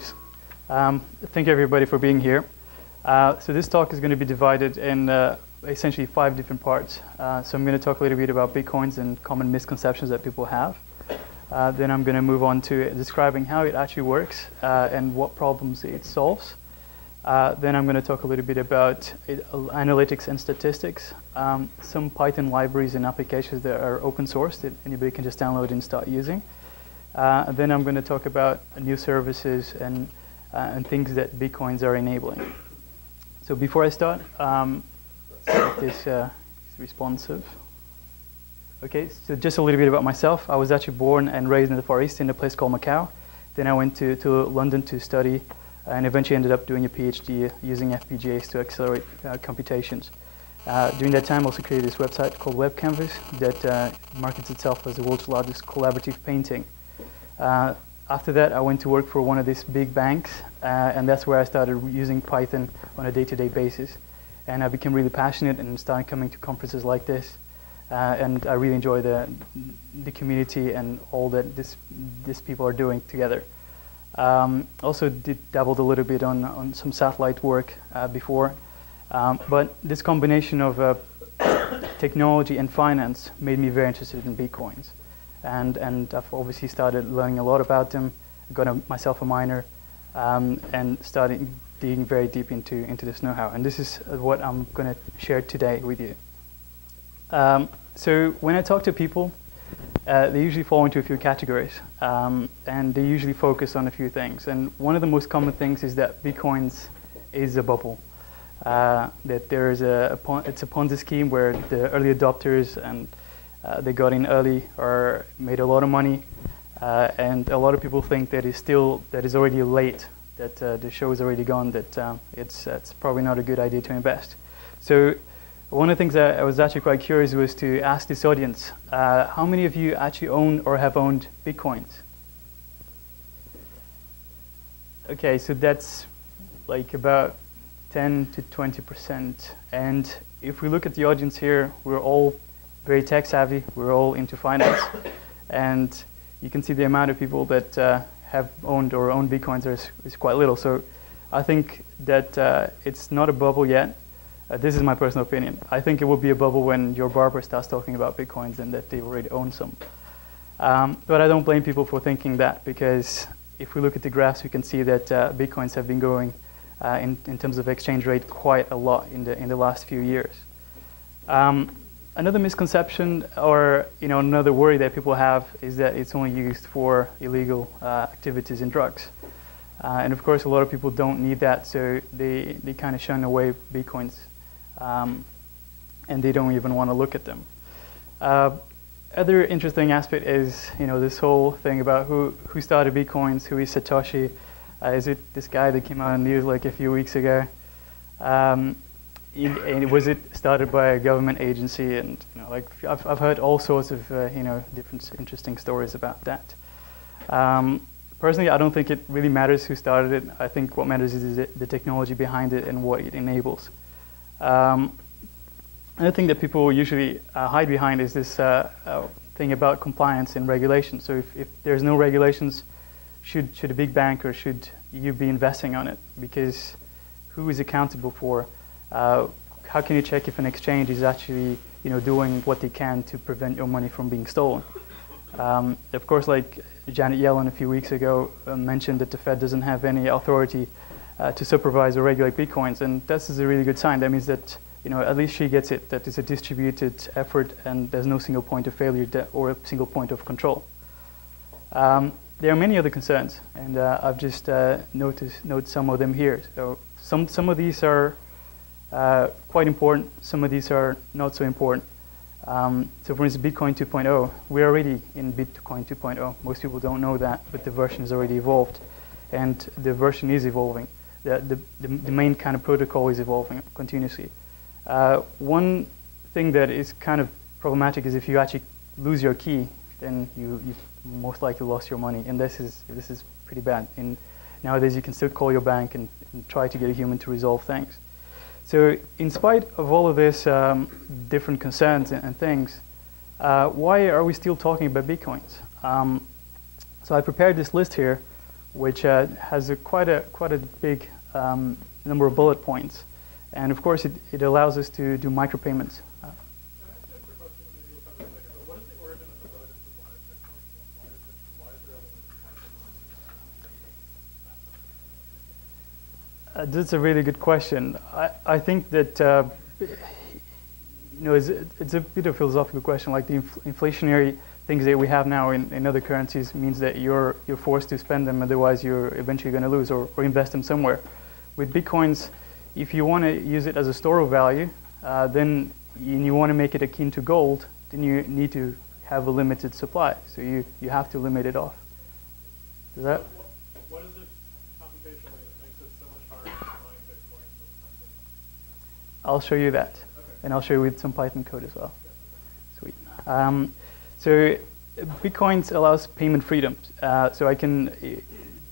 Libs. Thank you everybody for being here. So this talk is going to be divided in essentially 5 different parts. So I'm going to talk a little bit about Bitcoins and common misconceptions that people have. Then I'm going to move on to describing how it actually works and what problems it solves. Then I'm going to talk a little bit about analytics and statistics, some Python libraries and applications that are open source that anybody can just download and start using. Then I'm going to talk about new services and things that Bitcoins are enabling. So before I start, this is responsive. Okay, so just a little bit about myself. I was actually born and raised in the Far East in a place called Macau. Then I went to London to study and eventually ended up doing a PhD using FPGAs to accelerate computations. During that time, I also created this website called Web Canvas that markets itself as the world's largest collaborative painting. After that, I went to work for one of these big banks, and that's where I started using Python on a day-to-day basis. And I became really passionate and started coming to conferences like this. And I really enjoy the community and all that these people are doing together. Also dabbled a little bit on some satellite work before. But this combination of technology and finance made me very interested in Bitcoins. And I've obviously started learning a lot about them, got myself a miner, and started digging very deep into this know-how. And this is what I'm going to share today with you. So when I talk to people, they usually fall into a few categories, and they usually focus on a few things. And one of the most common things is that Bitcoins is a bubble. That there is it's a Ponzi scheme where the early adopters and they got in early or made a lot of money, and a lot of people think that is already late, that the show is already gone, that it's probably not a good idea to invest. So one of the things that I was actually quite curious was to ask this audience, how many of you actually own or have owned Bitcoins? Okay, so that's like about 10 to 20%. And if we look at the audience here, we're all very tech savvy, we're all into finance. And you can see the amount of people that have owned or own Bitcoins is quite little. So I think that it's not a bubble yet. This is my personal opinion. I think it will be a bubble when your barber starts talking about Bitcoins and that they already own some. But I don't blame people for thinking that, because if we look at the graphs, we can see that Bitcoins have been growing in terms of exchange rate quite a lot in the last few years. Another misconception, or another worry that people have, is that it's only used for illegal activities and drugs. And of course, a lot of people don't need that, so they kind of shun away Bitcoins. And they don't even want to look at them. Other interesting aspect is, this whole thing about who started Bitcoins, who is Satoshi. Is it this guy that came out on the news like a few weeks ago? And was it started by a government agency? And I've heard all sorts of different interesting stories about that. Personally, I don't think it really matters who started it. I think what matters is the technology behind it and what it enables. Another thing that people usually hide behind is this thing about compliance and regulation. So if there's no regulations, should a big bank or should you be investing on it? Because who is accountable for? How can you check if an exchange is actually doing what they can to prevent your money from being stolen? Of course, like Janet Yellen a few weeks ago mentioned that the Fed doesn't have any authority to supervise or regulate Bitcoins, and this is a really good sign. That means that at least she gets it, that it's a distributed effort and there's no single point of failure or a single point of control. There are many other concerns, and I've just noted some of them here. So some of these are quite important, some of these are not so important. So for instance, Bitcoin 2.0, we're already in Bitcoin 2.0. Most people don't know that, but the version is already evolved, and the version is evolving. The main kind of protocol is evolving continuously. One thing that is kind of problematic is if you actually lose your key, then you've most likely lost your money, and this is pretty bad. And nowadays you can still call your bank and try to get a human to resolve things. So in spite of all of this different concerns and things, why are we still talking about Bitcoins? So I prepared this list here which has quite a big number of bullet points. And of course, it allows us to do micropayments. That's a really good question. I think that it's a bit of a philosophical question. Like the inflationary things that we have now in other currencies means that you're forced to spend them, otherwise you're eventually going to lose or invest them somewhere. With bitcoins, if you want to use it as a store of value, then you want to make it akin to gold, then you need to have a limited supply. So you have to limit it off. Does that? What is it computationally that makes it so much harder to mine bitcoins than something? I'll show you that. Okay. And I'll show you with some Python code as well. Sweet. So bitcoins allows payment freedom. So I can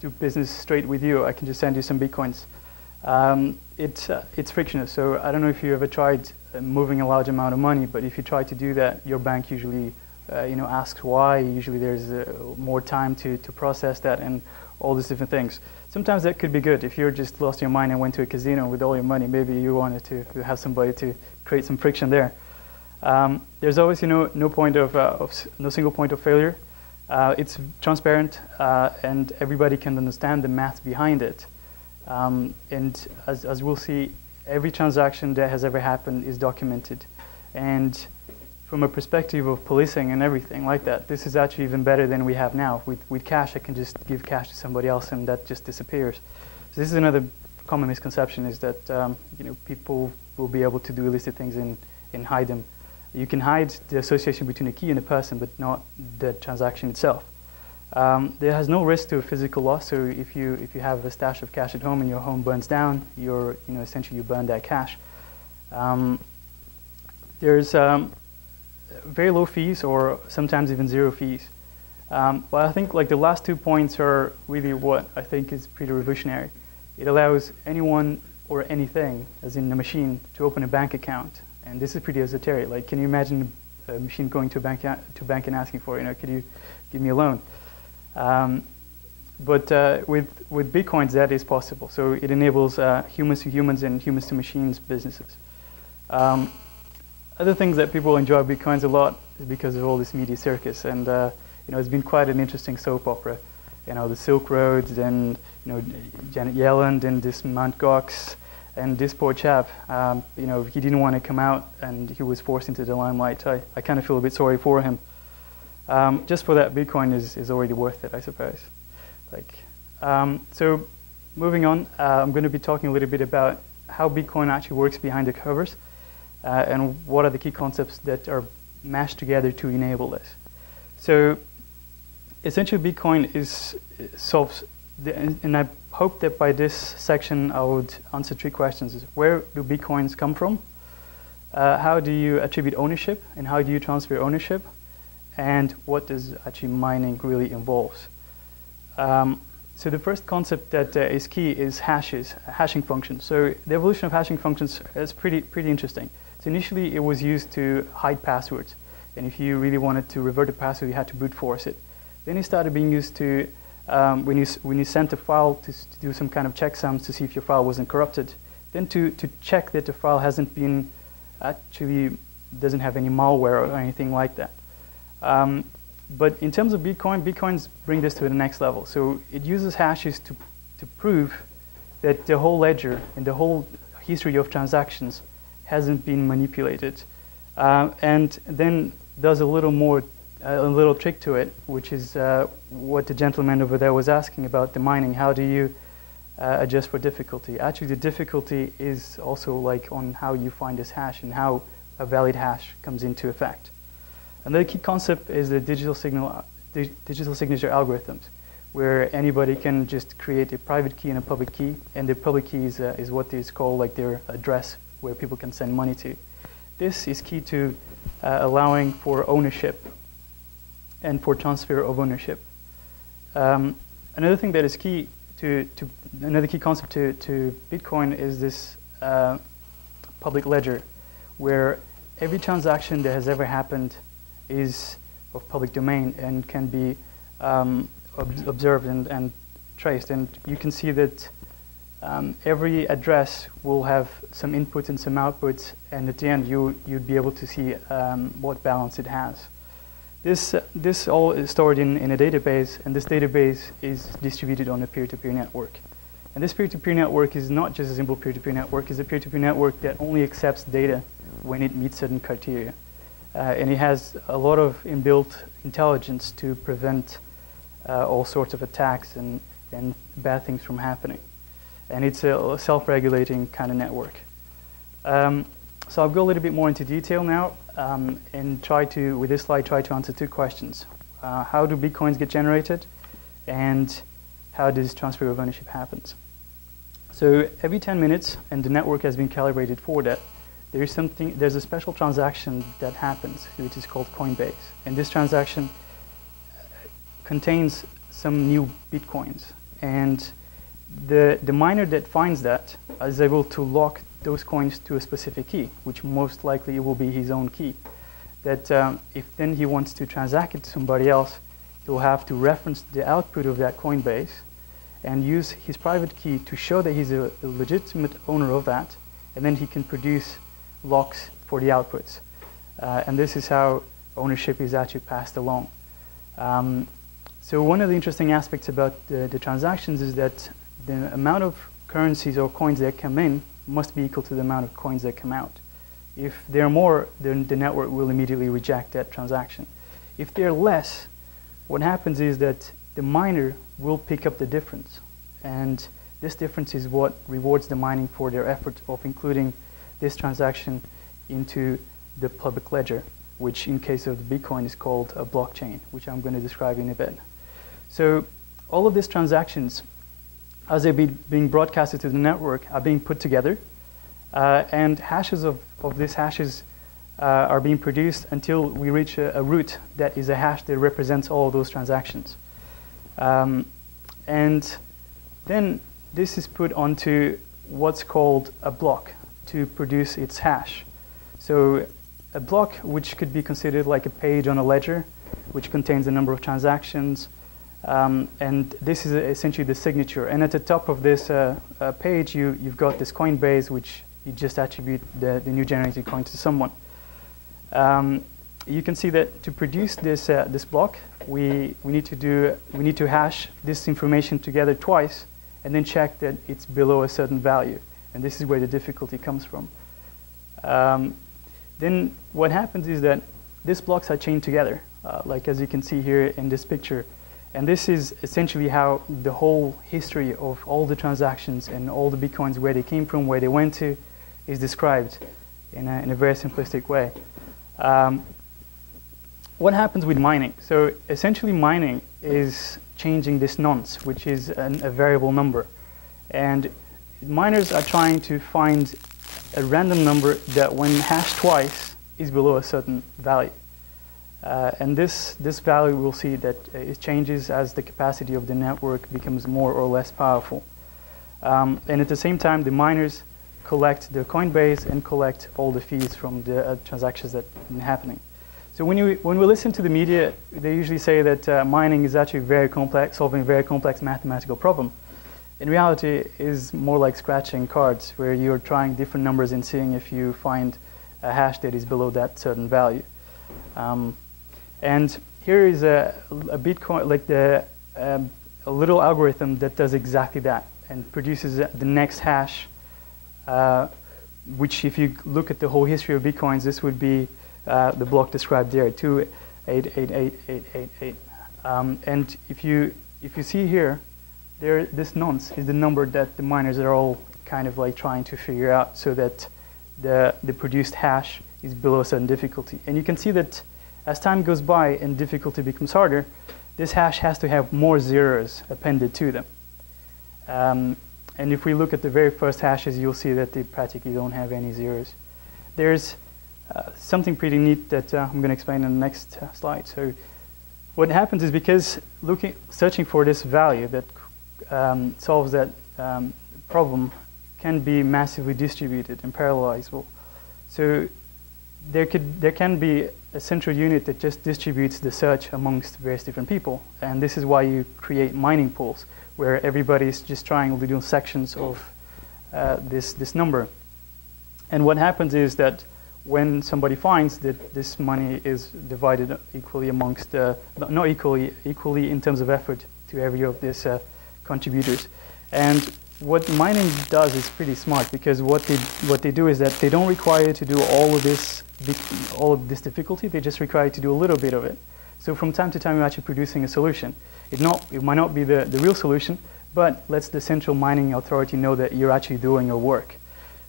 do business straight with you. I can just send you some bitcoins. It's frictionless. So I don't know if you ever tried moving a large amount of money, but if you try to do that, your bank usually asks why. Usually there's more time to process that and all these different things. Sometimes that could be good. If you're just lost your mind and went to a casino with all your money, maybe you wanted to have somebody to create some friction there. There's always no single point of failure. It's transparent and everybody can understand the math behind it. And as we'll see, every transaction that has ever happened is documented. And from a perspective of policing and everything like that, this is actually even better than we have now. With cash, I can just give cash to somebody else and that just disappears. So this is another common misconception, is that people will be able to do illicit things and hide them. You can hide the association between a key and a person, but not the transaction itself. There has no risk to a physical loss. So if you have a stash of cash at home and your home burns down, essentially you burn that cash. There's very low fees, or sometimes even zero fees. But I think like the last 2 points are really what I think is pretty revolutionary. It allows anyone or anything, as in a machine, to open a bank account. And this is pretty esoteric. Like, can you imagine a machine going to a bank and asking for, could you give me a loan? But with bitcoins, that is possible. So it enables humans to humans and humans to machines businesses. Other things that people enjoy bitcoins a lot is because of all this media circus, and it's been quite an interesting soap opera. The Silk Road, and Janet Yellen, and this Mt. Gox, and this poor chap. He didn't want to come out, and he was forced into the limelight. I kind of feel a bit sorry for him. Just for that, Bitcoin is already worth it, I suppose. So moving on, I'm going to be talking a little bit about how Bitcoin actually works behind the covers, and what are the key concepts that are mashed together to enable this. So essentially, Bitcoin solves, and I hope that by this section I would answer 3 questions. Where do Bitcoins come from? How do you attribute ownership, and how do you transfer ownership? And what does actually mining really involves? So the first concept that is key is hashing functions. So the evolution of hashing functions is pretty interesting. So initially it was used to hide passwords, and if you really wanted to revert a password, you had to brute force it. Then it started being used to when you sent a file to do some kind of checksums to see if your file wasn't corrupted. Then to check that the file doesn't have any malware or anything like that. But in terms of Bitcoins bring this to the next level. So it uses hashes to prove that the whole ledger and the whole history of transactions hasn't been manipulated. And then does a little trick to it, which is what the gentleman over there was asking about the mining. How do you adjust for difficulty? Actually, the difficulty is also on how you find this hash and how a valid hash comes into effect. Another key concept is the digital signature algorithms, where anybody can just create a private key and a public key, and the public key is what is called their address, where people can send money to. This is key to allowing for ownership and for transfer of ownership. Another thing that is key another key concept to Bitcoin is this public ledger, where every transaction that has ever happened is of public domain and can be observed and traced. And you can see that every address will have some inputs and some outputs, and at the end you'd be able to see what balance it has. This all is stored in a database, and this database is distributed on a peer-to-peer network. And this peer-to-peer network is not just a simple peer-to-peer network, it's a peer-to-peer network that only accepts data when it meets certain criteria. And it has a lot of inbuilt intelligence to prevent all sorts of attacks and bad things from happening. And it's a self-regulating kind of network. So I'll go a little bit more into detail now and try to, with this slide, try to answer two questions. How do Bitcoins get generated? And how does transfer of ownership happens? So every 10 minutes, and the network has been calibrated for that, there's a special transaction that happens, which is called Coinbase. And this transaction contains some new Bitcoins. And the miner that finds that is able to lock those coins to a specific key, which most likely it will be his own key. That if then he wants to transact it to somebody else, he'll have to reference the output of that Coinbase and use his private key to show that he's a legitimate owner of that, and then he can produce locks for the outputs. And this is how ownership is actually passed along. So one of the interesting aspects about the transactions is that the amount of currencies or coins that come in must be equal to the amount of coins that come out. If there are more, then the network will immediately reject that transaction. If there are less, what happens is that the miner will pick up the difference. And this difference is what rewards the mining for their effort of including this transaction into the public ledger, which in case of the Bitcoin is called a blockchain, which I'm going to describe in a bit. So all of these transactions, as they're being broadcasted to the network, are being put together, and hashes of these hashes are being produced until we reach a root that is a hash that represents all of those transactions. And then this is put onto what's called a block to produce its hash. So a block, which could be considered like a page on a ledger, which contains a number of transactions, and this is essentially the signature. And at the top of this page, you've got this Coinbase, which you just attribute the new generated coin to someone. You can see that to produce this block, we need to hash this information together twice, and then check that it's below a certain value. And this is where the difficulty comes from. Then what happens is that these blocks are chained together, like as you can see here in this picture. And this is essentially how the whole history of all the transactions and all the Bitcoins, where they came from, where they went to, is described in a very simplistic way. What happens with mining? So essentially mining is changing this nonce, which is a variable number. And miners are trying to find a random number that when hashed twice is below a certain value. And this value, we'll see that it changes as the capacity of the network becomes more or less powerful. And at the same time, the miners collect the Coinbase and collect all the fees from the transactions that have been happening. So when we listen to the media, they usually say that mining is actually very complex, solving a very complex mathematical problem. In reality, it is more like scratching cards, where you're trying different numbers and seeing if you find a hash that is below that certain value. And here is a Bitcoin, like a little algorithm that does exactly that and produces the next hash, which if you look at the whole history of Bitcoins, this would be the block described there, 2888888. And if you see here, this nonce is the number that the miners are all kind of like trying to figure out, so that the produced hash is below a certain difficulty. And you can see that as time goes by and difficulty becomes harder, this hash has to have more zeros appended to them. And if we look at the very first hashes, you'll see that they practically don't have any zeros. There's something pretty neat that I'm going to explain in the next slide. So what happens is, because searching for this value that solves that problem can be massively distributed and parallelizable. So there can be a central unit that just distributes the search amongst various different people. And this is why you create mining pools, where everybody's just trying little sections of this number. And what happens is that when somebody finds that this money is divided equally amongst, not equally in terms of effort to every of these contributors. And what mining does is pretty smart, because what they do is that they don't require you to do all of this difficulty. They just require you to do a little bit of it. So from time to time, you're actually producing a solution. It might not be the real solution, but lets the central mining authority know that you're actually doing your work.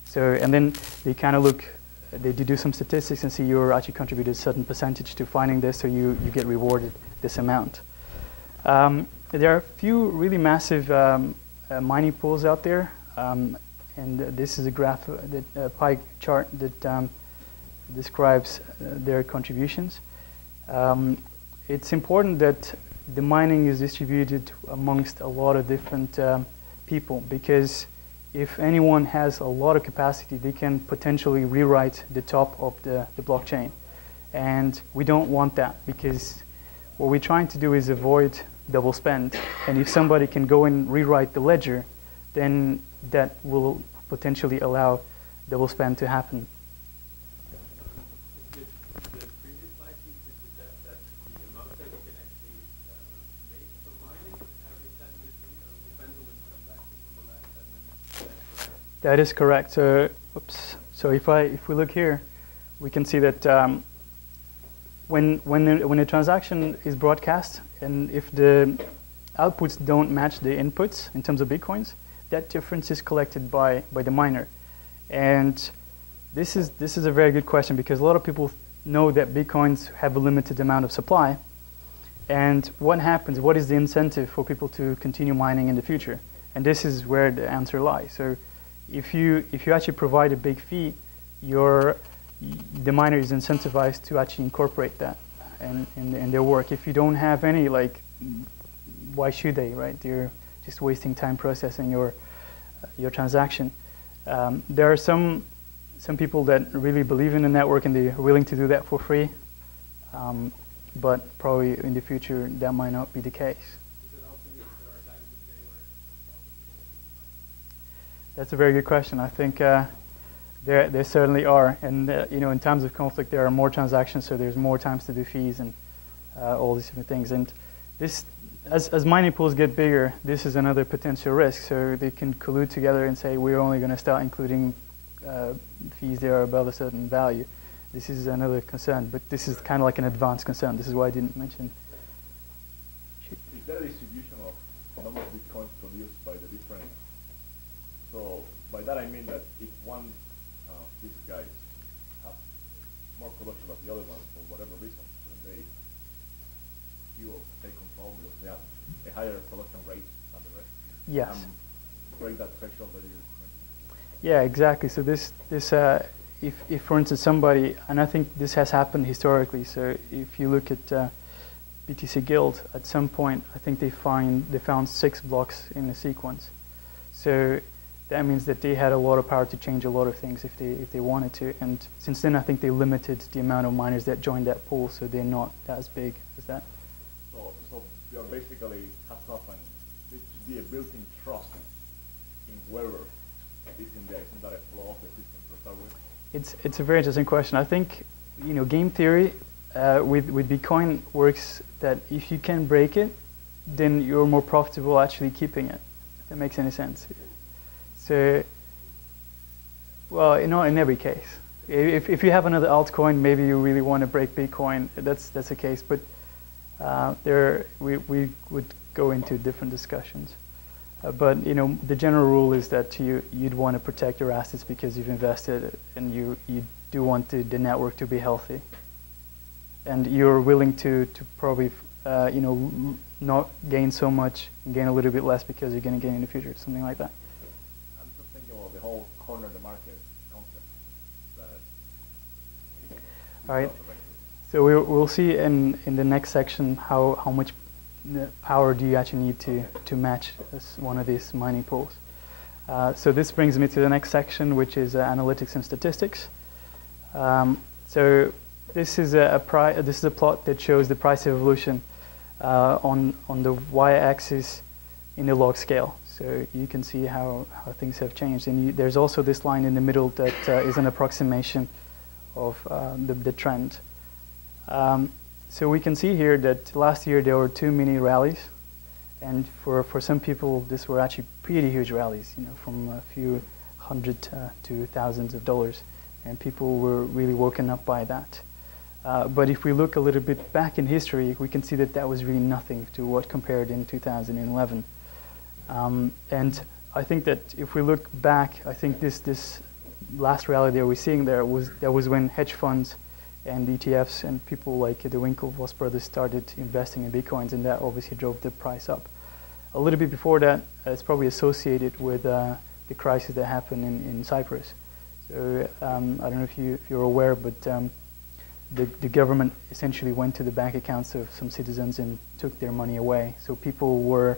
So, and then they kind of look, they do some statistics and see you're actually contributed a certain percentage to finding this, so you get rewarded this amount. There are a few really massive mining pools out there, and this is a graph, a pie chart that describes their contributions. It's important that the mining is distributed amongst a lot of different people, because if anyone has a lot of capacity, they can potentially rewrite the top of the blockchain. And we don't want that, because what we're trying to do is avoid double spend. And if somebody can go and rewrite the ledger, then that will potentially allow double spend to happen. The previous slide seems to suggest that the amount that you can actually make from mining every 10 minutes depends on the transaction from the last 10 minutes. That is correct. So, so if we look here, we can see that when a transaction is broadcast, and if the outputs don't match the inputs in terms of Bitcoins, that difference is collected by the miner. And this is a very good question, because a lot of people know that Bitcoins have a limited amount of supply. And what happens? What is the incentive for people to continue mining in the future? And this is where the answer lies. So if you actually provide a big fee, the miner is incentivized to actually incorporate that in their work. If you don't have any, like, why should they, right? They're just wasting time processing your transaction. There are some people that really believe in the network and they're willing to do that for free, but probably in the future that might not be the case. That's a very good question. I think there certainly are, and in times of conflict there are more transactions, so there's more times to do fees and all these different things. And this, as mining pools get bigger, this is another potential risk. So they can collude together and say we're only going to start including fees that are above a certain value. This is another concern, but this is kind of like an advanced concern. This is why I didn't mention. Is there a distribution of number of Bitcoins produced by the different? So by that I mean that if one these guys have more production than the other one for whatever reason, shouldn't they take control because they have a higher production rate than the rest? Yes. Break that threshold that you mentioned. Yeah, exactly. So this if for instance somebody, and I think this has happened historically. So if you look at BTC Guild, at some point I think they found 6 blocks in a sequence. So that means that they had a lot of power to change a lot of things if they wanted to. And since then, I think they limited the amount of miners that joined that pool, so they're not as big as that. So you're basically cut off, and there should be a built-in trust in whoever is in there. Isn't that a flaw of the system to start with? It's a very interesting question. I think game theory with Bitcoin works that if you can break it, then you're more profitable actually keeping it. If that makes any sense. So, well, not in every case. If you have another altcoin, maybe you really want to break Bitcoin. That's the case. But we would go into different discussions. But the general rule is that you'd want to protect your assets because you've invested, and you do want the network to be healthy. And you're willing to probably not gain so much and gain a little bit less because you're going to gain in the future, something like that. The whole corner of the market concept. All right. So we'll see in the next section how much power do you actually need to match one of these mining pools. So this brings me to the next section, which is analytics and statistics. So this is a plot that shows the price evolution on the y-axis in the log scale. So you can see how things have changed. And there's also this line in the middle that is an approximation of the trend. So we can see here that last year there were 2 mini rallies, and for some people this were actually pretty huge rallies, from a few hundred to thousands of dollars, and people were really woken up by that. But if we look a little bit back in history, we can see that that was really nothing to what compared in 2011. And I think that if we look back, I think this last rally that we're seeing there was when hedge funds and ETFs and people like the Winklevoss brothers started investing in Bitcoins, and that obviously drove the price up. A little bit before that, it's probably associated with the crisis that happened in Cyprus. So I don't know if you're aware, but the government essentially went to the bank accounts of some citizens and took their money away. So people were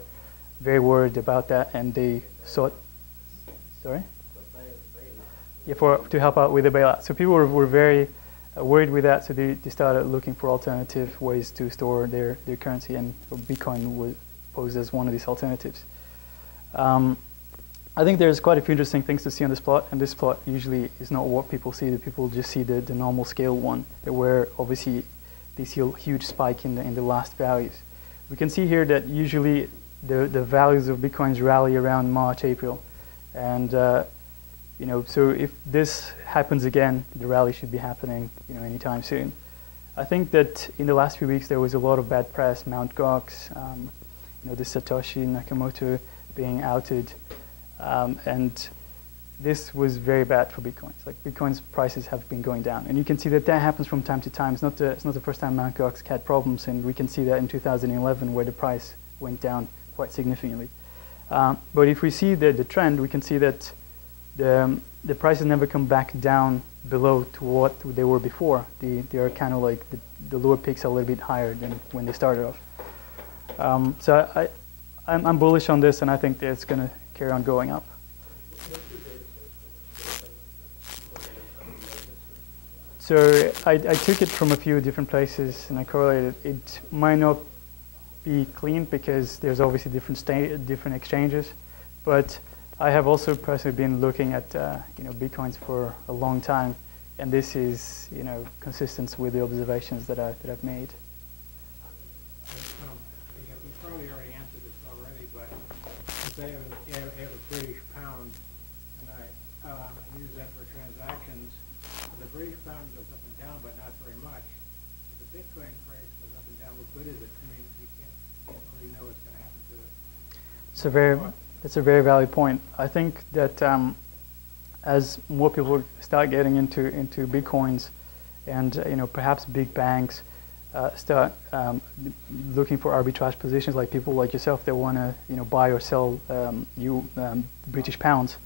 very worried about that, and they sought, sorry? Yeah, to help out with the bailout. So people were very worried with that, so they started looking for alternative ways to store their currency, and Bitcoin was posed as one of these alternatives. I think there's quite a few interesting things to see on this plot, and this plot usually is not what people see. The people just see the normal scale one, where obviously they see a huge spike in the last values. We can see here that usually the values of Bitcoins rally around March, April, and so if this happens again, the rally should be happening anytime soon. I think that in the last few weeks there was a lot of bad press, Mt. Gox, the Satoshi Nakamoto being outed. And this was very bad for Bitcoins. Like, Bitcoin's prices have been going down, and you can see that happens from time to time. It's not the first time Mt. Gox had problems, and we can see that in 2011 where the price went down quite significantly. But if we see the trend, we can see that the prices never come back down below to what they were before. They are kind of like the lower peaks are a little bit higher than when they started off. So I'm bullish on this, and I think that it's going to carry on going up. So I took it from a few different places and I correlated. It might not be clean because there's obviously different exchanges, but I have also personally been looking at Bitcoins for a long time, and this is consistent with the observations that I've made. You probably already answered this already, but if I have a British pound and I use that for transactions, the British pound goes up and down, but not very much. If the Bitcoin price goes up and down, what good is it? I mean, you can't really know what's going to happen to it. It's a very valid point. I think that as more people start getting into Bitcoins, and perhaps big banks start looking for arbitrage positions, like people like yourself that want to buy or sell British pounds,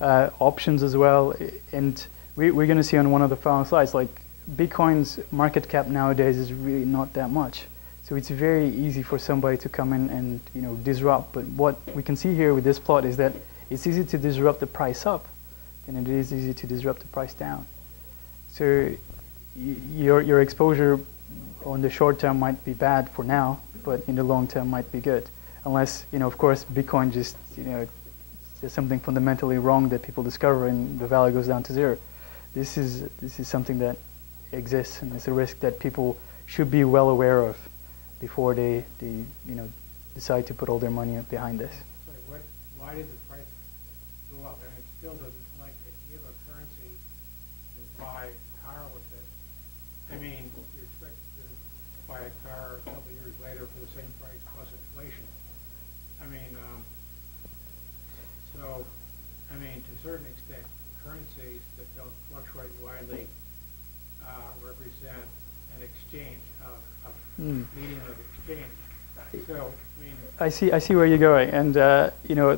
options as well, and we're going to see on one of the following slides, like Bitcoin's market cap nowadays is really not that much. So it's very easy for somebody to come in and disrupt. But what we can see here with this plot is that it's easy to disrupt the price up than it is easy to disrupt the price down. So your exposure on the short term might be bad for now, but in the long term might be good. Unless, of course, Bitcoin just, there's something fundamentally wrong that people discover and the value goes down to zero. This is something that exists, and it's a risk that people should be well aware of before they decide to put all their money behind this. Sorry, why did the price go up? I mean, it still doesn't, like, if you have a currency and you buy a car with it, I mean, you expect to buy a car a couple of years later for the same price plus inflation. I mean, to a certain extent, currencies that don't fluctuate widely represent an exchange of medium of exchange. So, I see where you're going, and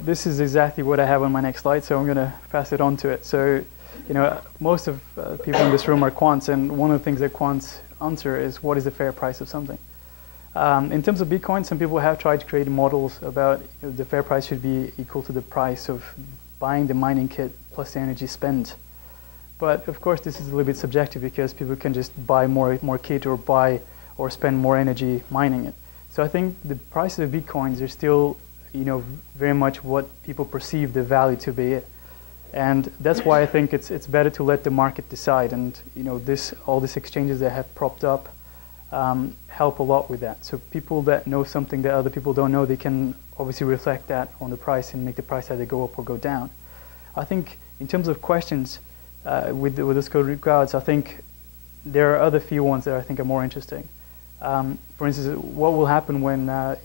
this is exactly what I have on my next slide. So I'm going to pass it on to it. So, most of people in this room are quants, and one of the things that quants answer is what is the fair price of something. In terms of Bitcoin, some people have tried to create models about the fair price should be equal to the price of buying the mining kit plus the energy spent. But of course, this is a little bit subjective because people can just buy more kit or spend more energy mining it. So I think the prices of Bitcoins are still very much what people perceive the value to be. And that's why I think it's better to let the market decide. And all these exchanges that have propped up help a lot with that. So people that know something that other people don't know, they can obviously reflect that on the price and make the price either go up or go down. I think in terms of questions with those code regards, I think there are other few ones that I think are more interesting. For instance, what will happen when there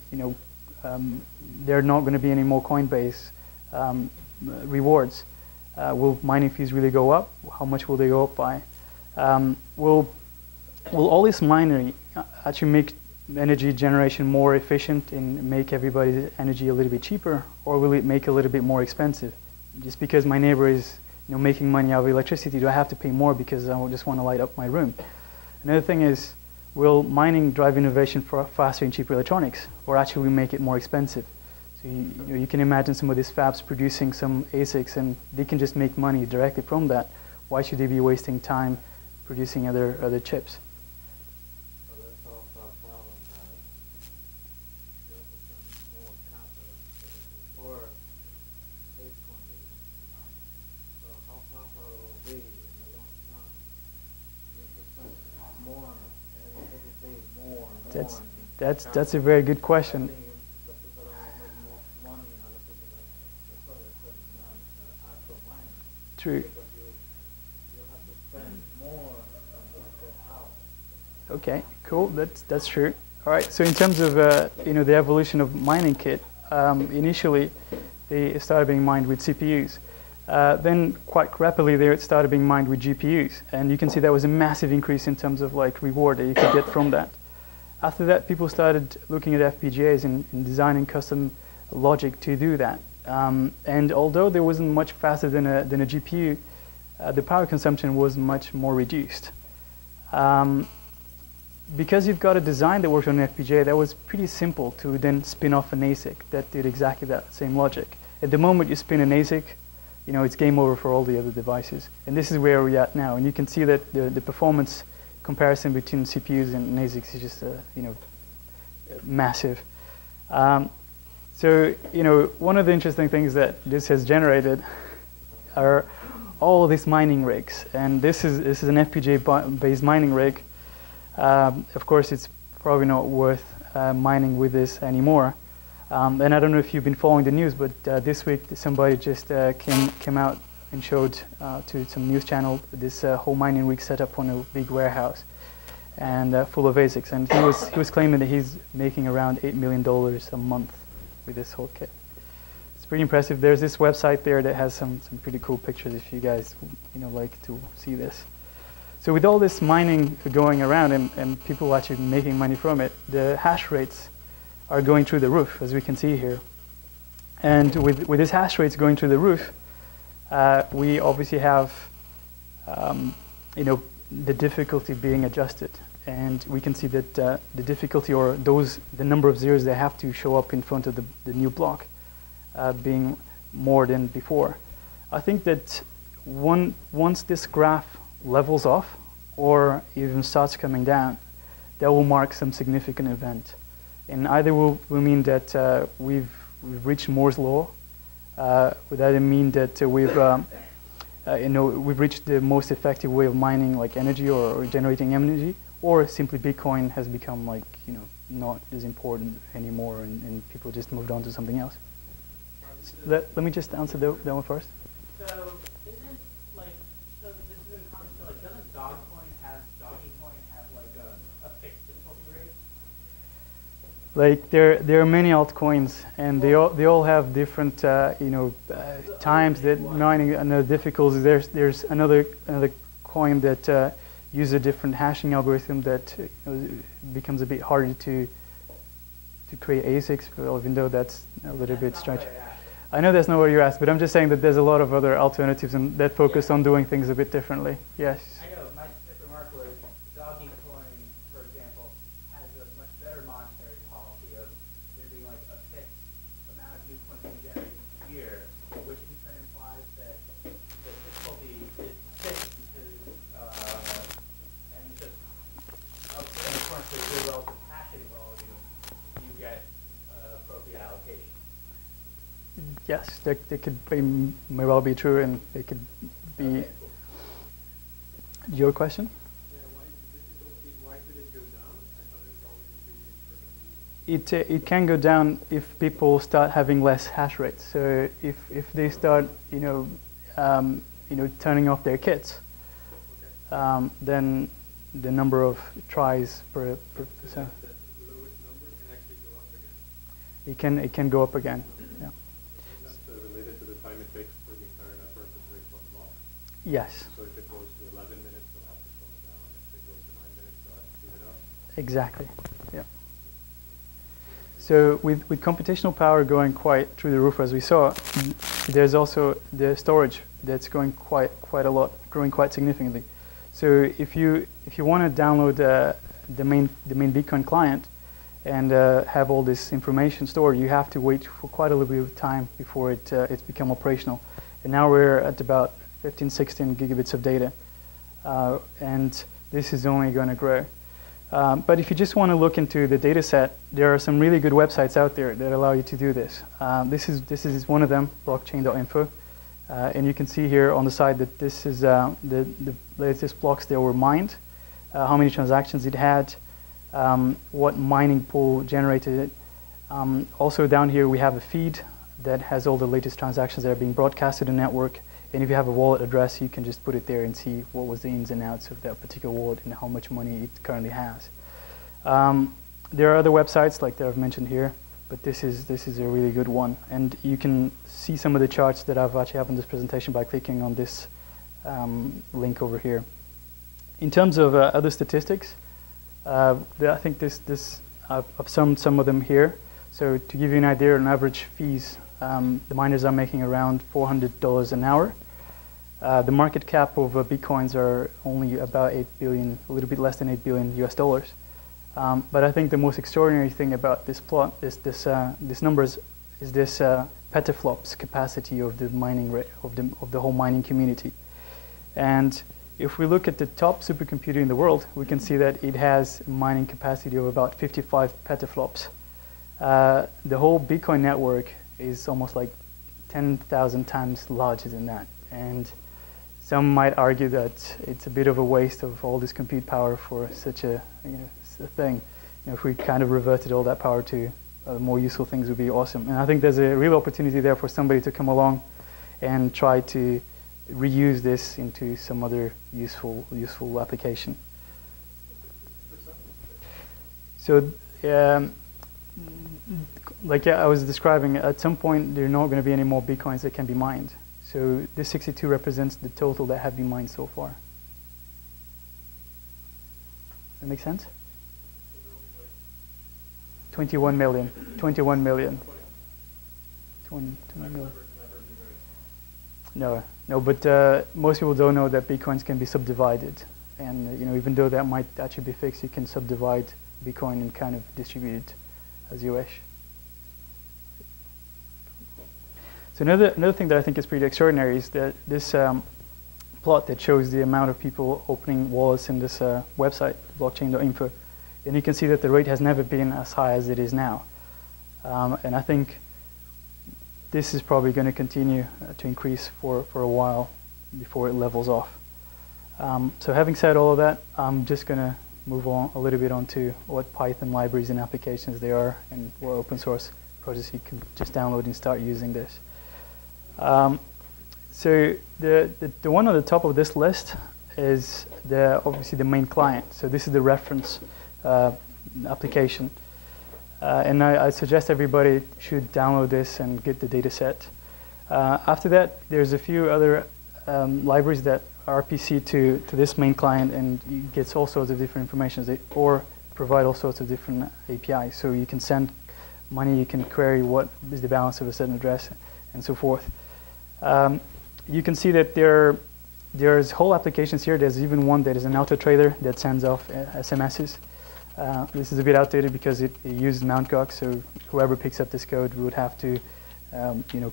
are not going to be any more Coinbase rewards? Will mining fees really go up? How much will they go up by? Will all this mining actually make energy generation more efficient and make everybody's energy a little bit cheaper, or will it make it a little bit more expensive? Just because my neighbor is making money out of electricity, do I have to pay more because I just want to light up my room? Another thing is, will mining drive innovation for faster and cheaper electronics, or actually make it more expensive? So you can imagine some of these fabs producing some ASICs, and they can just make money directly from that. Why should they be wasting time producing other chips? So that's also a problem that you also spend more capital before Bitcoin that you need to mine. So how profitable will be in the long term? You have to spend more every day, more and more. That's a very good question. True. Okay, cool. That's true. All right. So in terms of the evolution of mining kit, initially they started being mined with CPUs. Then quite rapidly they started being mined with GPUs, and you can see that was a massive increase in terms of reward that you could get from that. After that, people started looking at FPGAs and designing custom logic to do that. And although there wasn't much faster than a GPU, the power consumption was much more reduced. Because you've got a design that works on an FPGA, that was pretty simple to then spin off an ASIC that did exactly that same logic. At the moment you spin an ASIC, it's game over for all the other devices. And this is where we're at now. And you can see that the performance comparison between CPUs and ASICs is just massive. So, one of the interesting things that this has generated are all these mining rigs. And this is an FPGA-based mining rig. Of course, it's probably not worth mining with this anymore. And I don't know if you've been following the news, but this week somebody just came out and showed to some news channel this whole mining rig set up on a big warehouse and full of ASICs. And he was claiming that he's making around $8 million a month with this whole kit. It's pretty impressive. There's this website there that has some pretty cool pictures if you guys like to see this. So with all this mining going around and people actually making money from it, the hash rates are going through the roof, as we can see here. And with these hash rates going through the roof, we obviously have the difficulty being adjusted. And we can see that the difficulty, or the number of zeros that have to show up in front of the new block being more than before. I think that once this graph levels off or even starts coming down, that will mark some significant event. And either will mean that we've reached Moore's law, would either mean that we've reached the most effective way of mining energy or generating energy, or simply Bitcoin has become not as important anymore, and people just moved on to something else. Let me just answer that one first. So isn't so this is in context, doesn't Dogecoin have a fixed difficulty rate? There are many altcoins, and they all have different times that mining and difficulties. There's another coin that use a different hashing algorithm that becomes a bit harder to create ASICs, even though that's a little bit stretchy. I know that's not what you asked, but I'm just saying that there's a lot of other alternatives and that focus on doing things a bit differently. Yes? I know. My specific remark was Dogecoin, for example, has a much better monetary policy of there being a fixed amount of new coins being generated each year, which in turn implies that the difficulty is fixed because and according to the good relative hashing volume, you get appropriate allocation. Yes, they could be, may well be true, and they could be. Your question? Yeah, why could it go down? I thought it was always increasing for some reason. It can go down if people start having less hash rate. So if they start, turning off their kits, then the number of tries per So that lowest number can actually go up again. it can go up again. Yeah. Is that related to the time it takes for the entire network to switch one block? Yes. So if it goes to 11 minutes, they'll have to slow it down. If it goes to 9 minutes, they'll have to speed it up. Exactly. Yeah. So with computational power going quite through the roof, as we saw, there's also the storage that's going quite a lot, growing quite significantly. So if you want to download the main Bitcoin client and have all this information stored, you have to wait for quite a little bit of time before it's become operational. And now we're at about 15, 16 gigabits of data, and this is only going to grow. But if you just want to look into the data set, there are some really good websites out there that allow you to do this. This is one of them, blockchain.info. And you can see here on the side that this is the latest blocks that were mined, how many transactions it had, what mining pool generated it. Also down here we have a feed that has all the latest transactions that are being broadcast to the network. And if you have a wallet address, you can just put it there and see what was the ins and outs of that particular wallet and how much money it currently has. There are other websites like that I've mentioned here, but this is a really good one. And you can see some of the charts that I've actually have in this presentation by clicking on this link over here. In terms of other statistics, I think I've summed some of them here. So to give you an idea, on average fees, the miners are making around $400 an hour. The market cap of Bitcoins are only about 8 billion, a little bit less than 8 billion US dollars. But I think the most extraordinary thing about this plot, this numbers, is this petaflops capacity of the mining rate of the whole mining community. And if we look at the top supercomputer in the world, we can see that it has a mining capacity of about 55 petaflops. The whole Bitcoin network is almost like 10,000 times larger than that. And some might argue that it's a bit of a waste of all this compute power for such a thing. If we kind of reverted all that power to more useful things, would be awesome. And I think there's a real opportunity there for somebody to come along and try to reuse this into some other useful application. So, like I was describing, at some point there are not going to be any more Bitcoins that can be mined. So this 62 represents the total that have been mined so far. Does that make sense? 21 million. 21 million. 21 million. No, but most people don't know that Bitcoins can be subdivided. And even though that might actually be fixed, you can subdivide Bitcoin and kind of distribute it as you wish. So another thing that I think is pretty extraordinary is that this plot that shows the amount of people opening wallets in this website, blockchain.info. And you can see that the rate has never been as high as it is now. And I think this is probably going to continue to increase for a while before it levels off. So having said all of that, I'm just going to move on a little bit onto what Python libraries and applications they are and what open source projects you can just download and start using this. So the one on the top of this list is obviously the main client. So this is the reference application. And I suggest everybody should download this and get the data set. After that, there's a few other libraries that RPC to this main client and it gets all sorts of different information or provide all sorts of different APIs. So you can send money, you can query what is the balance of a certain address and so forth. You can see that there's whole applications here. There's even one that is an auto trader that sends off SMSs. This is a bit outdated because it uses Mt. Gox, so whoever picks up this code would have to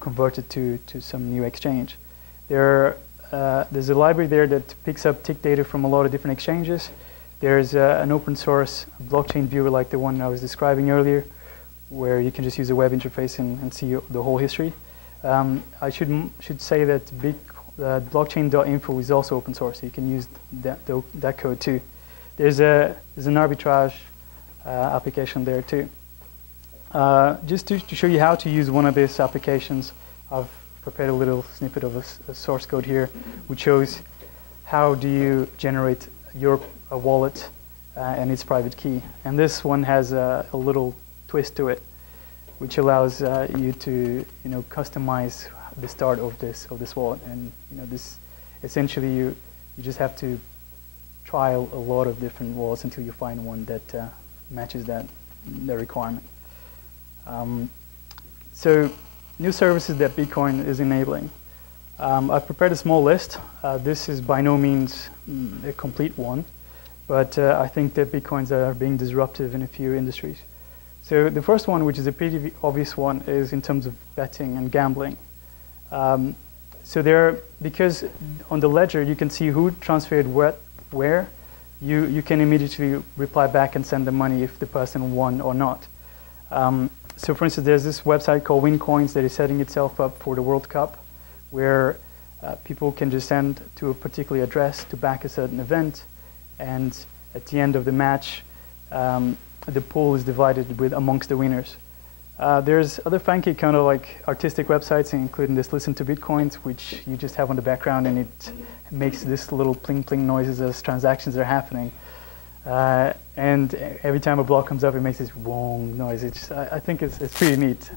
convert it to some new exchange. There's a library there that picks up tick data from a lot of different exchanges. There's an open source blockchain viewer like the one I was describing earlier, where you can just use a web interface and see the whole history. I should say that blockchain.info is also open source, so you can use that code too. There's an arbitrage application there too. Just to show you how to use one of these applications, I've prepared a little snippet of a source code here, which shows how do you generate your wallet and its private key. And this one has a little twist to it, which allows you to customize the start of this wallet. And this essentially you just have to trial a lot of different wallets until you find one that matches the requirement. So new services that Bitcoin is enabling. I've prepared a small list. This is by no means a complete one, but I think that Bitcoins are being disruptive in a few industries. So the first one, which is a pretty obvious one, is in terms of betting and gambling. So because on the ledger you can see who transferred where, you can immediately reply back and send the money if the person won or not. So for instance, there's this website called WinCoins that is setting itself up for the World Cup, where people can just send to a particular address to back a certain event, and at the end of the match, the pool is divided amongst the winners. There's other funky kind of like artistic websites, including this Listen to Bitcoins, which you just have on the background, and it makes this little pling pling noises as transactions are happening. And every time a block comes up, it makes this wong noise. I think it's pretty neat.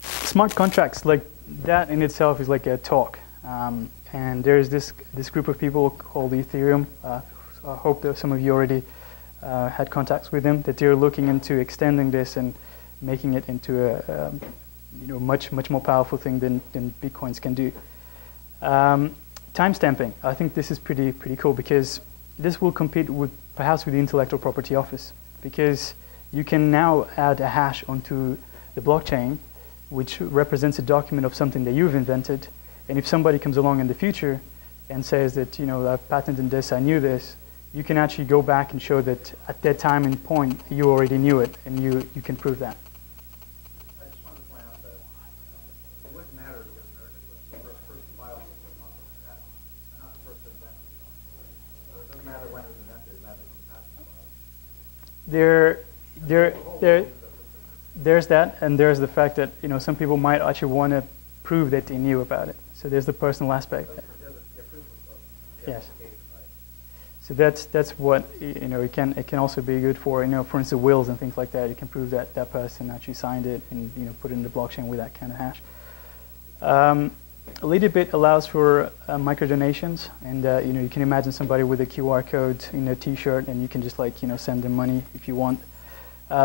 Smart contracts, like that in itself is like a talk. And there's this group of people called Ethereum. I hope that some of you already had contacts with them, that they're looking into extending this and making it into a much more powerful thing than Bitcoins can do. Timestamping, I think this is pretty cool, because this will compete perhaps with the Intellectual Property Office, because you can now add a hash onto the blockchain, which represents a document of something that you've invented. And if somebody comes along in the future and says that, I've patented this, I knew this, you can actually go back and show that at that time and point, you already knew it, and you can prove that. I just wanted to point out that it wouldn't matter because the first person to file something, not the first to invent something. So it doesn't matter when it was invented, it matters when the patent was filed. There's that, and there's the fact that some people might actually want to prove that they knew about it. So there's the personal aspect. Yes. So that's what it can also be good for. For instance, wills and things like that. You can prove that that person actually signed it and put it in the blockchain with that kind of hash. A little bit allows for micro donations, and you can imagine somebody with a QR code in a T-shirt, and you can just send them money if you want.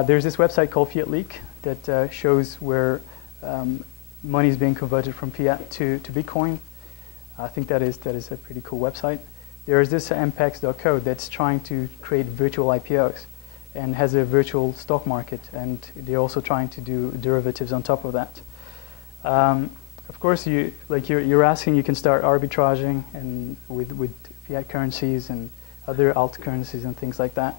There's this website called Fiat Leak that shows where money is being converted from fiat to Bitcoin. I think that is a pretty cool website. There is this mpex.co that's trying to create virtual IPOs and has a virtual stock market, and they're also trying to do derivatives on top of that. Of course, you're asking, you can start arbitraging and with fiat currencies and other alt currencies and things like that.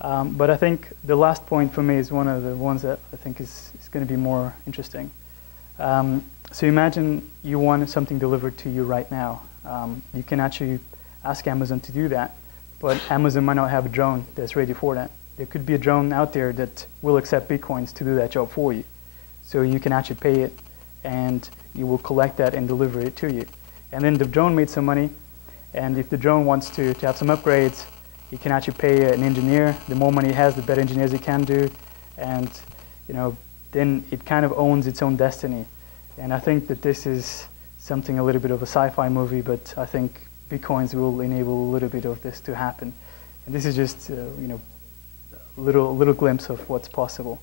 But I think the last point for me is one of the ones that I think is going to be more interesting. So imagine you want something delivered to you right now. You can actually ask Amazon to do that, but Amazon might not have a drone that's ready for that. There could be a drone out there that will accept Bitcoins to do that job for you. So you can actually pay it, and you will collect that and deliver it to you. And then the drone made some money, and if the drone wants to have some upgrades, you can actually pay an engineer. The more money it has, the better engineers it can do, and then it kind of owns its own destiny. And I think that this is something a little bit of a sci-fi movie, but I think Bitcoins will enable a little bit of this to happen. And this is just a little glimpse of what's possible.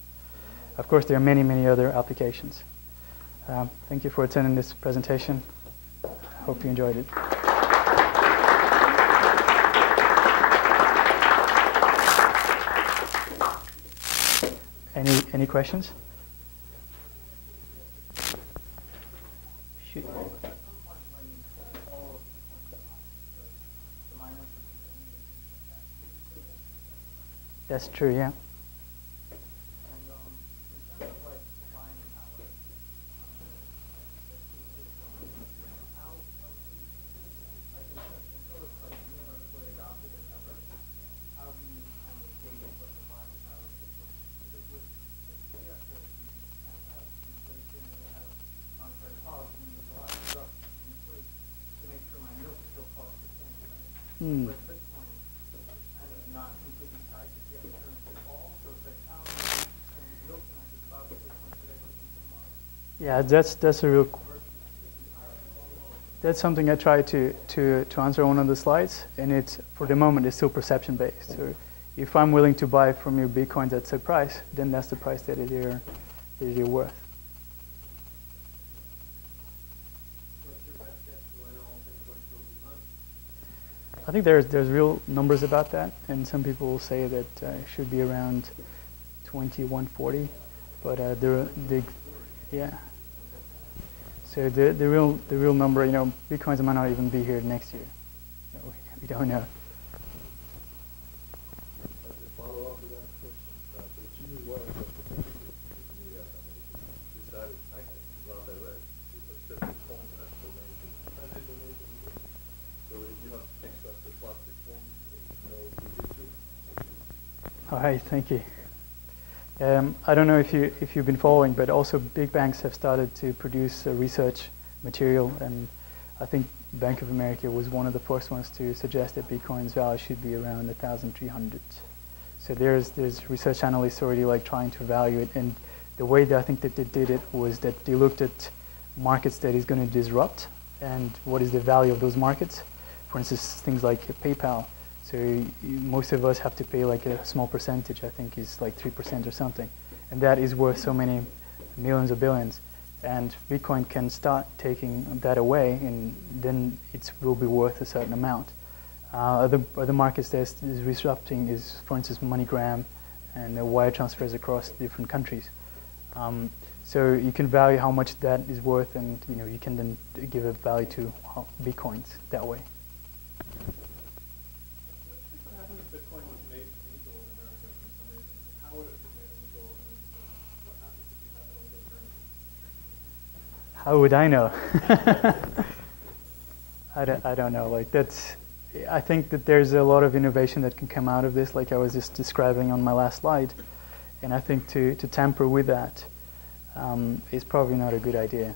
Of course, there are many other applications. Thank you for attending this presentation. Hope you enjoyed it. Any questions? Shoot. That's true, yeah. And in terms of buying power, Mm. But Bitcoin is kind of not completely tied to fiat currency at all. So it's like how real can I just about Bitcoin today versus tomorrow? Yeah, that's a real. That's something I try to answer on one of the slides, and it's for the moment it's still perception based. So if I'm willing to buy from you Bitcoins at a price, then that's the price that they're worth. What's your best guess? Do I know Bitcoin still be money? I think there's real numbers about that, and some people will say that it should be around 2140, but yeah. So the real number, Bitcoins might not even be here next year. So we don't know. As a follow-up to that question, the cheapest way of the decided not direct, but set the form as donation. As a donation. So if you have extra plastic forms, give it to. All right, thank you. I don't know if you've been following, but also big banks have started to produce research material, and I think Bank of America was one of the first ones to suggest that Bitcoin's value should be around 1,300. So there's research analysts already trying to value it, and the way that I think that they did it was that they looked at markets that is going to disrupt, and what is the value of those markets. For instance, things like PayPal. So most of us have to pay a small percentage, I think is 3% or something. And that is worth so many millions or billions. And Bitcoin can start taking that away, and then it will be worth a certain amount. Other markets that is disrupting is, for instance, MoneyGram and wire transfers across different countries. So you can value how much that is worth, and you can then give a value to Bitcoins that way. What happened if Bitcoin was made illegal in America for some reason? How would it be made illegal, and what happens if you have an illegal currency? How would I know? I don't know. I think that there's a lot of innovation that can come out of this, like I was just describing on my last slide. And I think to tamper with that is probably not a good idea.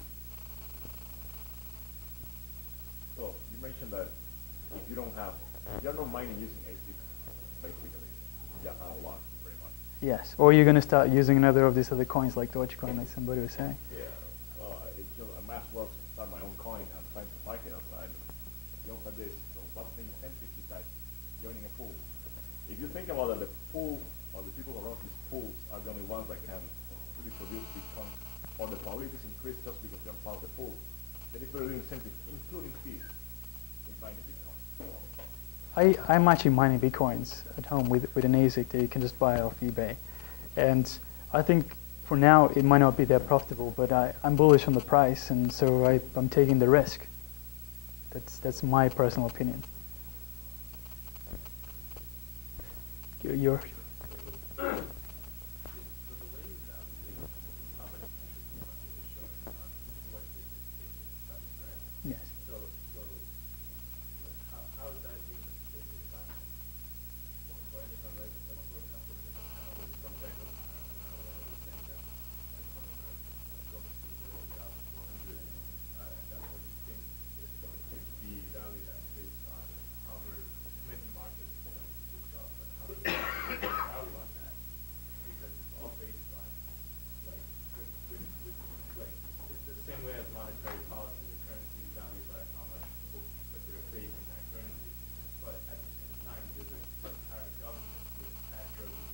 So you mentioned that if you're not mining using ASICs, basically, you have a lot, pretty much. Yes, or you're going to start using another of these other coins like Dogecoin, like somebody was saying. Yeah, it's just a mass work to start my own coin. I'm trying to mark it outside. You offer this, so what's the incentive besides joining a pool? If you think about it, the pool or the people who run these pools are the only ones that can really produce Bitcoin, or the probabilities increase just because you're part of the pool. There is very little incentive, including fees, in mining Bitcoin. I'm actually mining Bitcoins at home with an ASIC that you can just buy off eBay. And I think for now it might not be that profitable, but I'm bullish on the price, and so I'm taking the risk. That's my personal opinion. Your yes. So how is that being basically planned for anyone, right? Like, for example, this analyst from Bank of America was saying that Bitcoin is going to be 1,400, and that's what he thinks is going to be valued at based on however many markets are going to disrupt. But how does that value on that? Because it's all based on it's the same way as monetary policy. The currency is valued by how much people put their faith in that currency. But at the same time, there's an entire government with cash revenue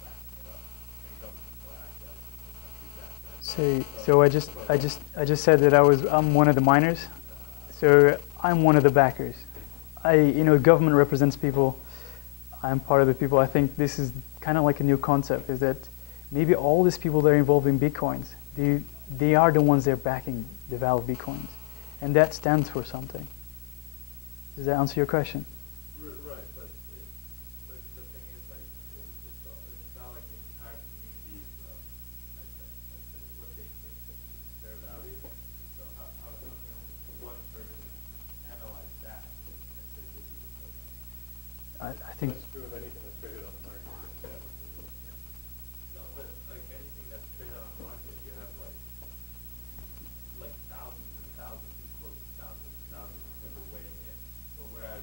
backing it up, and governments will act as the country's asset. So I just said that I'm one of the miners. So I'm one of the backers. Government represents people. I'm part of the people. I think this is kind of like a new concept, is that maybe all these people that are involved in Bitcoins, they are the ones that are backing the value of Bitcoins. And that stands for something. Does that answer your question? Right, but the thing is, it's not like the entire community is what they think is their value. So how can one person analyze that and say this is their value? I think That's true of anything that's traded on the market. No, but like anything that's traded on the market, you have like thousands and thousands of quotes, thousands and thousands of people weighing in. But whereas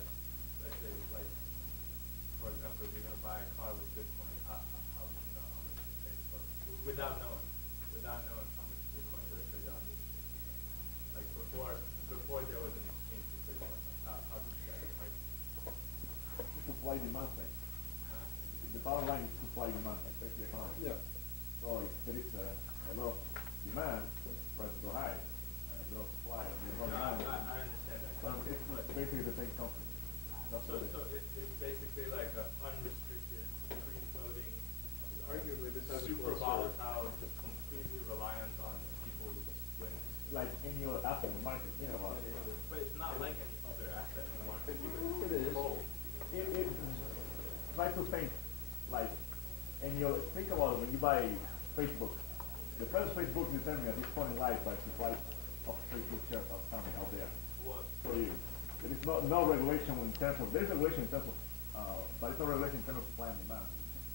supply-demand thing. The bottom line is supply-demand, like basic economics. Yeah. So if there is a lot of demand, prices go high. A lot of supply, there's no demand. I understand that. So it's basically the same concept. So it's basically like an unrestricted, free-floating, Arguably, this has a super closer. volatile, completely reliant on people's whims. Like any other asset in the market, think about it. But it's not like any other asset in the market. It is. Try to think like any other. Think about it when you buy Facebook. The price of Facebook is determined at this point in life by supply of Facebook shares outstanding out there. What? So there is no regulation in terms of. There is regulation in terms of, but it's no regulation in terms of supply and demand.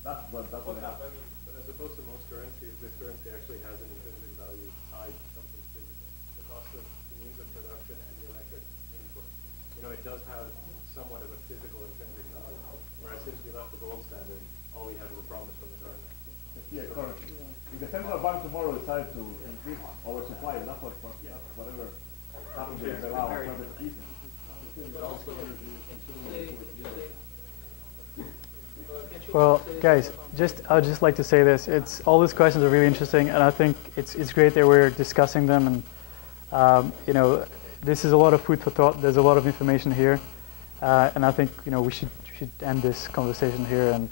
That's what it has. But as opposed to most currencies, this currency actually has an intrinsic value tied to something physical. The cost of the means of production and the electric input. You know, it does have somewhat of a physical intrinsic value. Whereas since we left the gold standard, all we have is a promise from the government. Yeah, currency. If the central bank tomorrow decides to increase our supply, that's whatever happens with the law of credit easing. Well, guys, I would just like to say this. All these questions are really interesting, and I think it's great that we're discussing them. And this is a lot of food for thought. There's a lot of information here, and I think we should end this conversation here and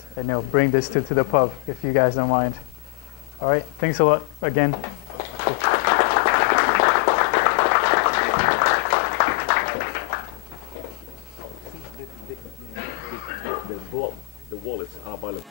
bring this to the pub if you guys don't mind. All right, thanks a lot again. The wallets are available.